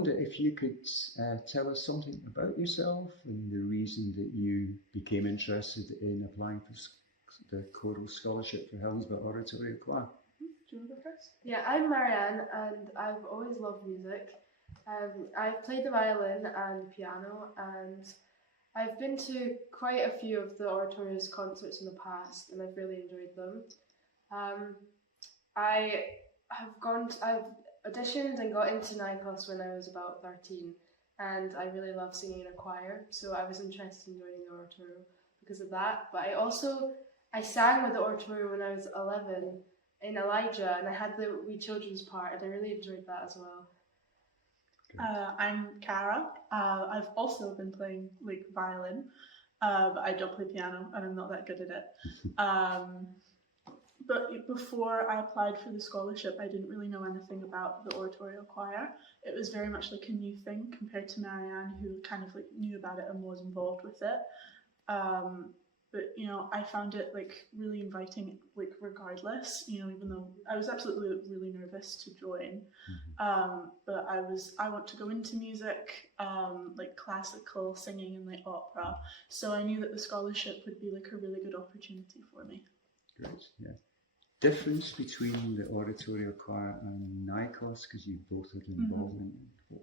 wonder if you could tell us something about yourself and the reason that you became interested in applying for the Choral Scholarship for Helensburgh Oratorio Choir. Do you want to go first? Yeah, I'm Marianne and I've always loved music. I've played the violin and piano, and I've been to quite a few of the Oratorio's concerts in the past, and I've really enjoyed them. I've auditioned and got into NICOS when I was about 13, and I really love singing in a choir, so I was interested in joining the Oratorio because of that. But I sang with the Oratorio when I was 11 in Elijah, and I had the wee children's part, and I really enjoyed that as well. I'm Cara. I've also been playing violin, but I don't play piano and I'm not that good at it. But before I applied for the scholarship, I didn't really know anything about the oratorio choir. It was very much a new thing compared to Marianne, who kind of knew about it and was involved with it. But I found it really inviting, regardless. Even though I was absolutely really nervous to join, but I want to go into music, classical singing and opera. So I knew that the scholarship would be a really good opportunity for me. Great, yeah. Difference between the oratorio choir and NICOS, because you both had involvement.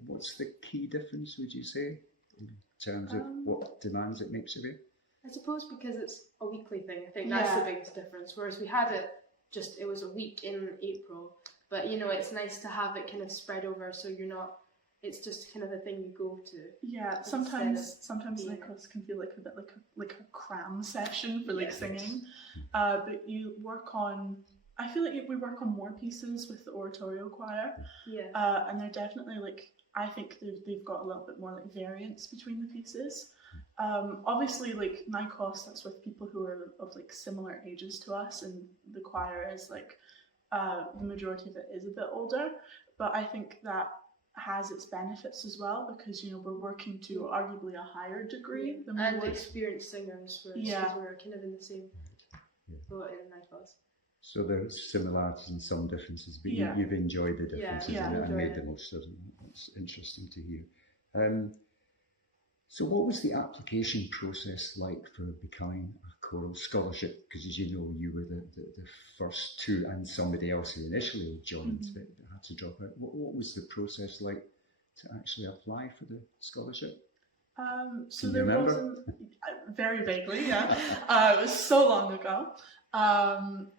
What's the key difference, would you say, in terms of what demands it makes of you? I suppose because it's a weekly thing, I think that's the biggest difference. Whereas we had it it was a week in April, but it's nice to have it kind of spread over, so it's just kind of the thing you go to. Yeah, sometimes NICOS can feel a bit like a cram session for singing, but you work on. I feel we work on more pieces with the oratorio choir. Yeah, and they're definitely I think they've got a little bit more variance between the pieces. Obviously NICOS, that's with people who are of similar ages to us, and the choir is the majority of it is a bit older, but I think that has its benefits as well, because we're working to arguably a higher degree than we would. Experienced singers, because we're kind of in the same boat in NICOS. So there's similarities and some differences, but you've enjoyed the differences and made the most of them. That's interesting to hear. So what was the application process like for becoming a choral scholarship? Because as you know, you were the first two, and somebody else who initially joined but had to drop out. What was the process like to actually apply for the scholarship? So there wasn't, very vaguely, it was so long ago.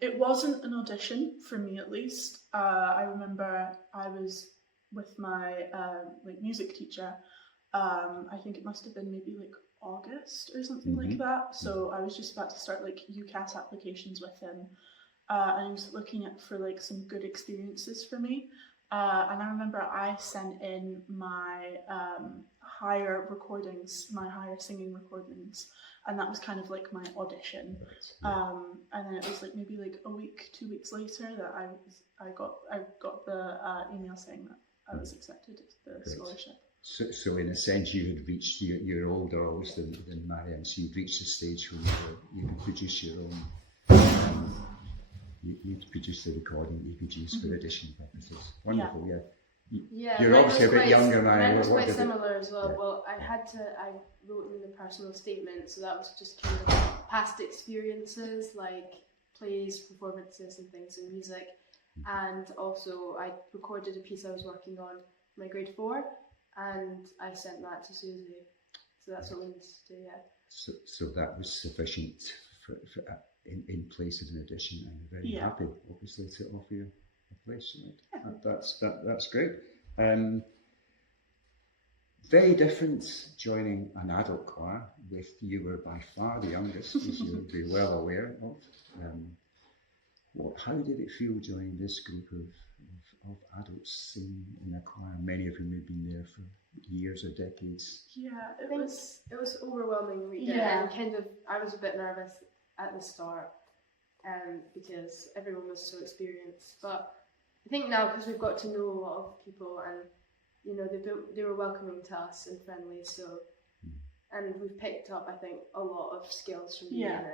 It wasn't an audition for me, at least. I remember I was with my music teacher. I think it must have been maybe August or something like that. So I was just about to start UCAS applications with him, and he was looking for some good experiences for me. And I remember I sent in my higher singing recordings, and that was kind of my audition. And then it was maybe a week, 2 weeks later that I got the email saying that I was accepted to the scholarship. So in a sense, you had reached, you're older obviously than Marianne, so you'd reached a stage where you could produce your own, you'd produce the recording you could use for audition purposes. Wonderful, You're obviously a bit younger, Marianne. Mine was quite similar as well. Well, I wrote in the personal statement, so that was just kind of past experiences, plays, performances and things in music. And also I recorded a piece I was working on in my grade 4, and I sent that to Susie. So that's what we need to do, So that was sufficient for in place of an audition, and you're very happy, obviously, to offer you a place. Right? That's great. Very different joining an adult choir with, you were by far the youngest, as you'll be well aware of. How did it feel joining this group of adults singing in a choir, many of whom have been there for years or decades? Yeah, it was overwhelming reading it, and kind of, I was a bit nervous at the start, because everyone was so experienced. But I think now, because we've got to know a lot of people, and they were welcoming to us and friendly, so and we've picked up, I think, a lot of skills from being in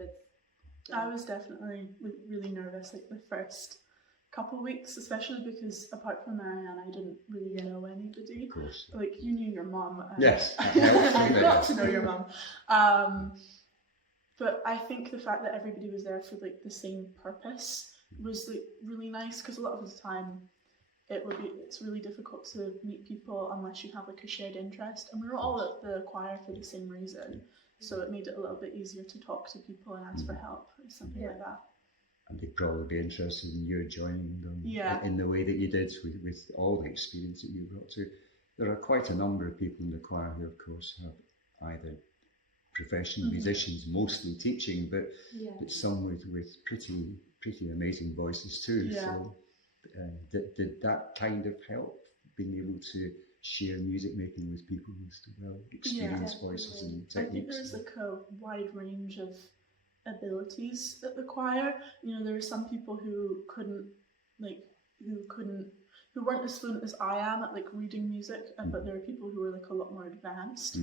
it. I was definitely really nervous the first couple of weeks, especially because apart from Marianne, I didn't really know anybody. Of course. Like, you knew your mum. Yes. I got to know your mum. But I think the fact that everybody was there for like the same purpose was like really nice, because a lot of the time it's really difficult to meet people unless you have like a shared interest, and we were all at the choir for the same reason, so it made it a little bit easier to talk to people and ask for help or something like that. And they'd probably be interested in you joining them in the way that you did with all the experience that you brought to. There are quite a number of people in the choir who, of course, have either professional musicians, mostly teaching, but some with pretty amazing voices too. Yeah. So did that kind of help, being able to share music making with people with experienced voices and techniques? I think there's like a wide range of abilities at the choir. You know, there were some people who weren't as fluent as I am at like reading music, but there were people who were like a lot more advanced.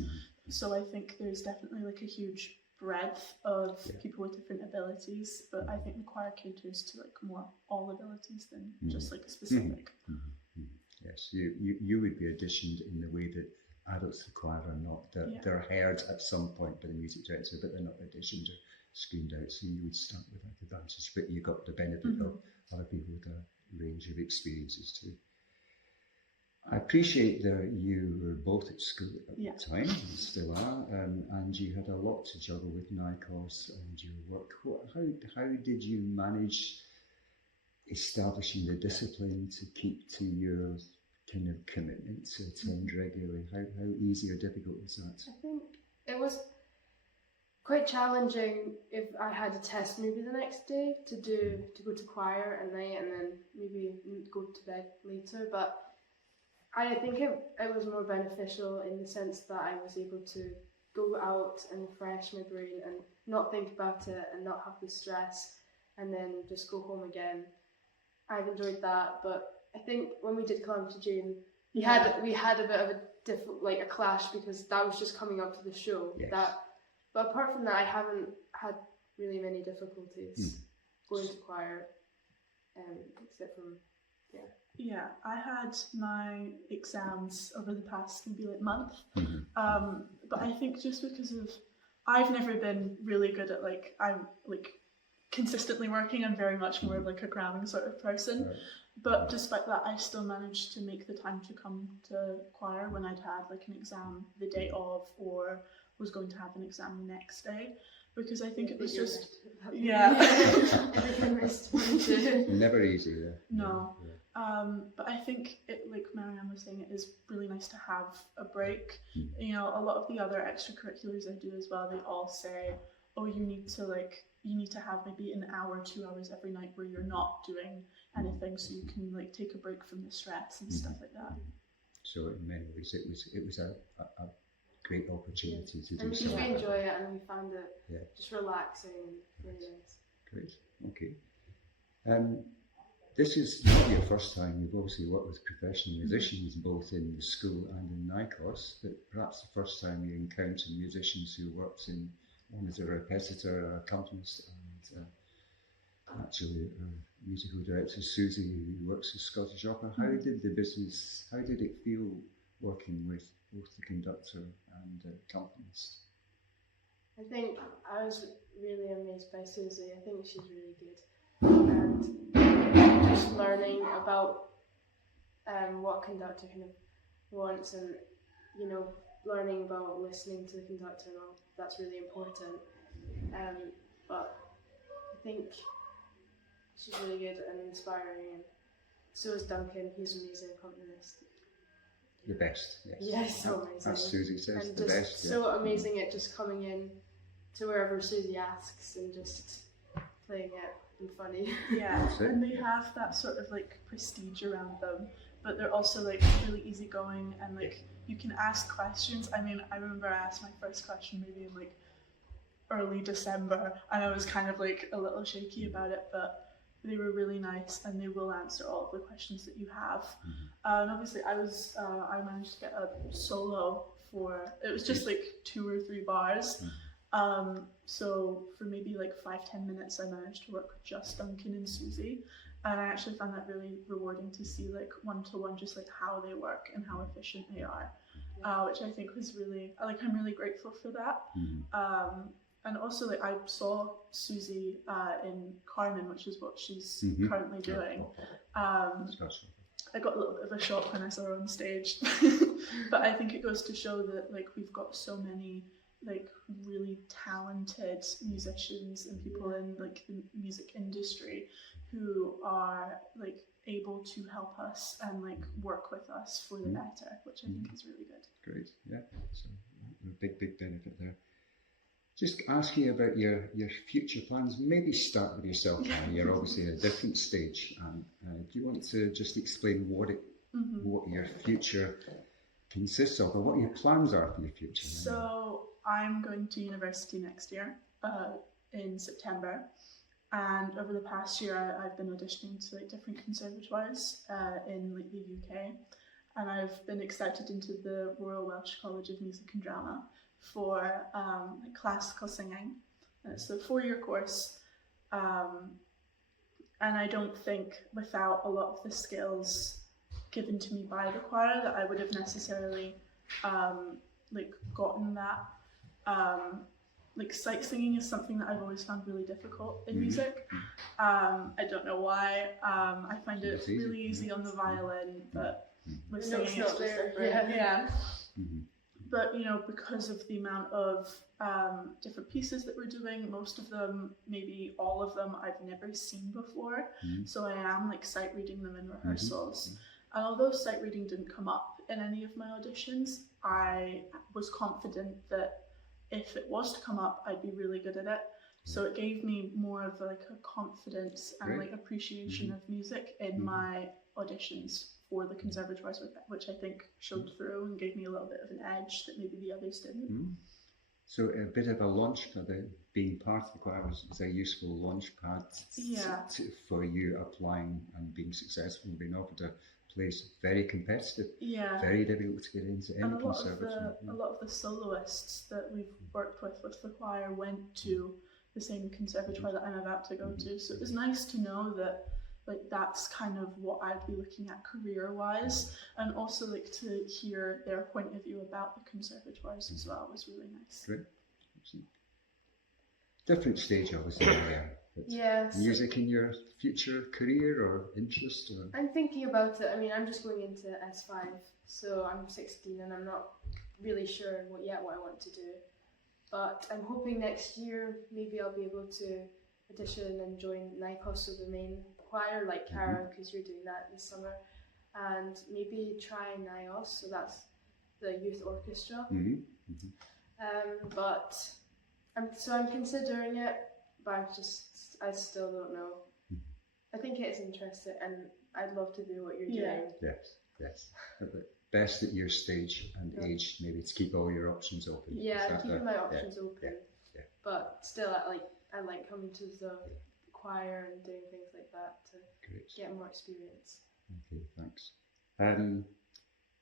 So I think there's definitely like a huge breadth of people with different abilities, but I think the choir caters to like more all abilities than just like a specific. Yes, you would be auditioned in the way that adults in the choir are not. They're heard at some point by the music director, but they're not auditioned or screened out, so you would start with that advantage, but you got the benefit of other people with a range of experiences too. I appreciate that you were both at school at the time, and still are, and you had a lot to juggle with NICOS and your work. How did you manage establishing the discipline to keep to your kind of commitment to attend regularly? How easy or difficult was that? I think it was quite challenging if I had a test maybe the next day to go to choir at night and then maybe go to bed later, but I think it was more beneficial in the sense that I was able to go out and refresh my brain and not think about it and not have the stress and then just go home again. I've enjoyed that, but I think when we did Calamity Jane, we had a bit of a clash because that was just coming up to the show. Yes. But apart from that, I haven't had really many difficulties going to choir, except from Yeah, I had my exams over the past maybe like month, but I think just because I've never been really good at I'm consistently working. I'm very much more of like a cramming sort of person, but despite that, I still managed to make the time to come to choir when I'd had like an exam the day of or was going to have an exam the next day, because I think it was just never easy. No. But I think like Marianne was saying, it is really nice to have a break. You know, a lot of the other extracurriculars I do as well, they all say, oh, you need to have maybe an hour, 2 hours every night where you're not doing anything, so you can like take a break from the stress and stuff like that. So in many ways, it was a great opportunity to do so. We enjoy it and we found it just relaxing and really nice. Great. Okay. This is not your first time. You've obviously worked with professional musicians both in the school and in NICOS, but perhaps the first time you encounter musicians who worked in one as a repetitor or accompanist, and actually musical director Susie, who works with Scottish Opera. How did it feel working with both the conductor and accompanist? I think I was really amazed by Susie. I think she's really good. And just learning about what a conductor kind of wants, and learning about listening to the conductor and all, that's really important. But I think she's really good and inspiring, and so is Duncan. He's an amazing accompanist. The best, yes. Yeah, so amazing. As Susie says, and the just best. So amazing at just coming in to wherever Susie asks and just playing it and funny. Yeah, and they have that sort of like prestige around them, but they're also like really easygoing and like you can ask questions. I mean, I remember I asked my first question maybe in like early December, and I was kind of like a little shaky about it, but they were really nice and they will answer all of the questions that you have. And obviously I managed to get a solo it was just like 2 or 3 bars. So for maybe like 5-10 minutes I managed to work with just Duncan and Susie, And I actually found that really rewarding to see like one-to-one, just like how they work and how efficient they are, which I think was really, like, I'm really grateful for that. And also, like, I saw Susie in Carmen, which is what she's currently doing. I got a little bit of a shock when I saw her on stage, but I think it goes to show that like we've got so many like really talented musicians and people in like the music industry who are like able to help us and like work with us for the better, which I think is really good. Great, yeah. So a big benefit there. Just ask you about your future plans. Maybe start with yourself. You're obviously at a different stage. Do you want to just explain what your future consists of, or what your plans are for your future? So I'm going to university next year in September, and over the past year I've been auditioning to like different conservatoires in like the UK, and I've been accepted into the Royal Welsh College of Music and Drama for like classical singing. It's a 4-year course, and I don't think without a lot of the skills given to me by the choir that I would have necessarily like gotten that. Like sight singing is something that I've always found really difficult in music. I don't know why. I find it really easy on the violin, but with singing it's just different. Yeah. But you know, because of the amount of different pieces that we're doing, most of them, maybe all of them, I've never seen before. So I am like sight reading them in rehearsals. And although sight reading didn't come up in any of my auditions, I was confident that if it was to come up, I'd be really good at it. So it gave me more of like a confidence and like appreciation of music in my auditions for the conservatoires, which I think showed through and gave me a little bit of an edge that maybe the others didn't. So a bit of a launch pad, being part of the choir is a useful launch pad for you applying and being successful and being offered a place very competitive, very difficult to get into any conservatoire. A lot of the soloists that we've worked with the choir went to the same conservatoire that I'm about to go to. So it was nice to know that like that's kind of what I'd be looking at career-wise, and also like to hear their point of view about the conservatoires as well was really nice. Great. Different stage obviously. Yes. Music in your future career or interest? Or? I'm thinking about it. I mean, I'm just going into S5, so I'm 16 and I'm not really sure what I want to do. But I'm hoping next year maybe I'll be able to audition and join NICOS, so the main choir, like Karen, because you're doing that this summer, and maybe try NIOS, so that's the youth orchestra. But I'm considering it, but I still don't know. I think it's interesting, and I'd love to do what you're doing. Yes. Best at your stage and age, maybe to keep all your options open. Yeah, keeping my options open. But still, I like coming to the choir and doing things like that to get more experience. Okay, thanks.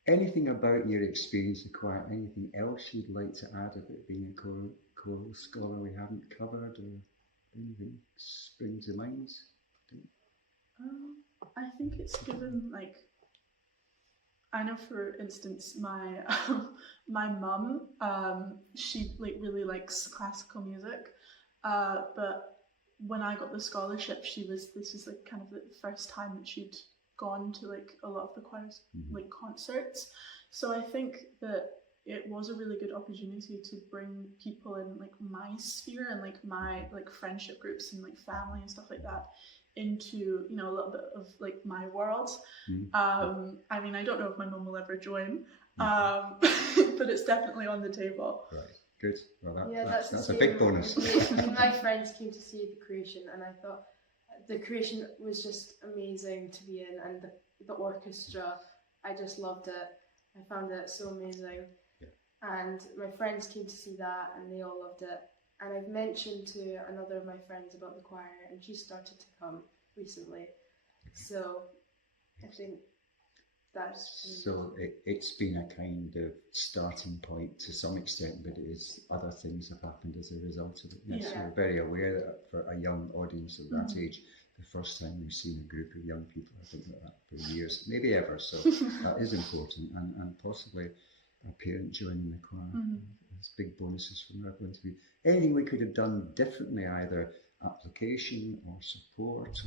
Anything about your experience in choir? Anything else you'd like to add about being a choral scholar we haven't covered, or anything spring to mind? I think it's given like, I know for instance my my mum, she like really likes classical music, but when I got the scholarship, this was like kind of the first time that she'd gone to like a lot of the choir's like concerts. So I think that it was a really good opportunity to bring people in like my sphere and like my like friendship groups and like family and stuff like that into, you know, a little bit of like my world. I mean, I don't know if my mum will ever join, but it's definitely on the table. Right. Good. Well, that's a same. big bonus. My friends came to see the creation, and I thought the creation was just amazing to be in, and the orchestra, I just loved it. I found it so amazing. And my friends came to see that, and they all loved it. And I've mentioned to another of my friends about the choir, and she started to come recently. So I think that's... So it's been a kind of starting point to some extent, but other things have happened as a result of it. Yes, we're very aware that for a young audience of that age, the first time we've seen a group of young people, I think like that for years, maybe ever. So that is important, and possibly a parent joining the choir. There's big bonuses from our point of view. Anything we could have done differently, either application or support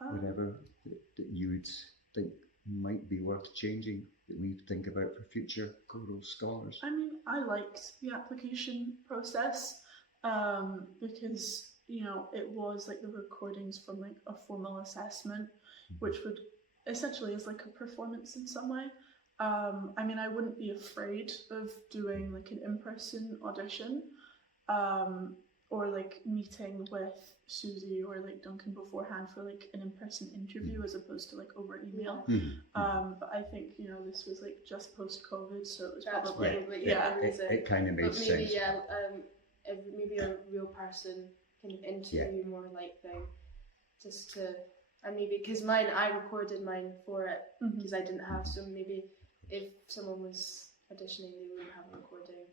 or whatever that you would think might be worth changing, that we think about for future choral scholars? I mean, I liked the application process because, you know, it was like the recordings from like a formal assessment, which would essentially is like a performance in some way. I mean, I wouldn't be afraid of doing like an in-person audition, or like meeting with Susie or like Duncan beforehand for like an in-person interview as opposed to like over email. But I think, you know, this was like just post-COVID, so it was probably it kind of made maybe, sense. Maybe a real person kind of interview more like thing, just to, and maybe because I recorded mine for it because I didn't have, so maybe if someone was auditioning, they wouldn't have a recording.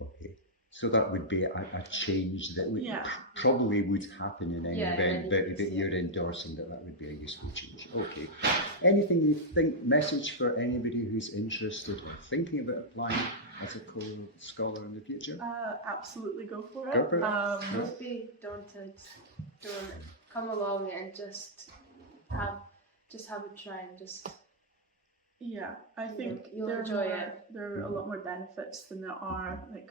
Okay. So that would be a change that would probably would happen in any event, but you're endorsing that would be a useful change. Okay. Anything you think, message for anybody who's interested or thinking about applying as a choral scholar in the future? Absolutely go for it. Go for it. Don't be daunted. Don't come along and just have a try and just. Yeah, I think you'll enjoy it. There are a lot more benefits than there are like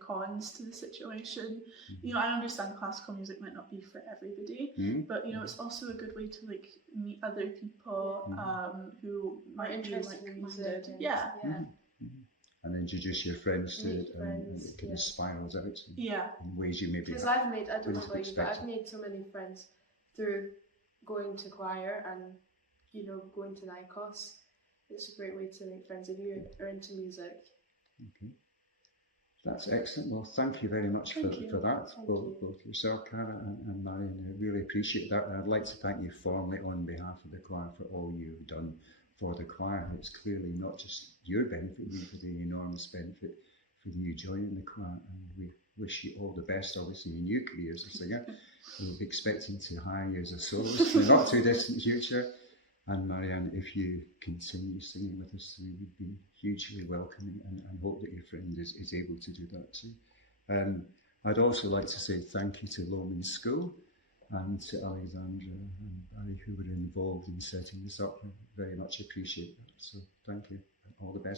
cons to the situation. You know, I understand classical music might not be for everybody, but you know, it's also a good way to like meet other people who might be like-minded. And introduce your friends to it, and it kind of spirals out in ways you maybe. Because I don't know about you, but I've made so many friends through going to choir and, you know, going to the HOC. It's a great way to make friends if you are into music. Okay. That's excellent. Well, thank you very much for that, both yourself, Cara, and Marion. I really appreciate that. And I'd like to thank you formally on behalf of the choir for all you've done for the choir. It's clearly not just your benefit, but for the enormous benefit for you joining the choir. And we wish you all the best, obviously, in your career as a singer. We'll be expecting to hire you as a soloist in the not too distant future. And Marianne, if you continue singing with us, we would be hugely welcoming and hope that your friend is able to do that too. I'd also like to say thank you to Lomond School and to Alexandra and Barry who were involved in setting this up. I very much appreciate that. So thank you and all the best.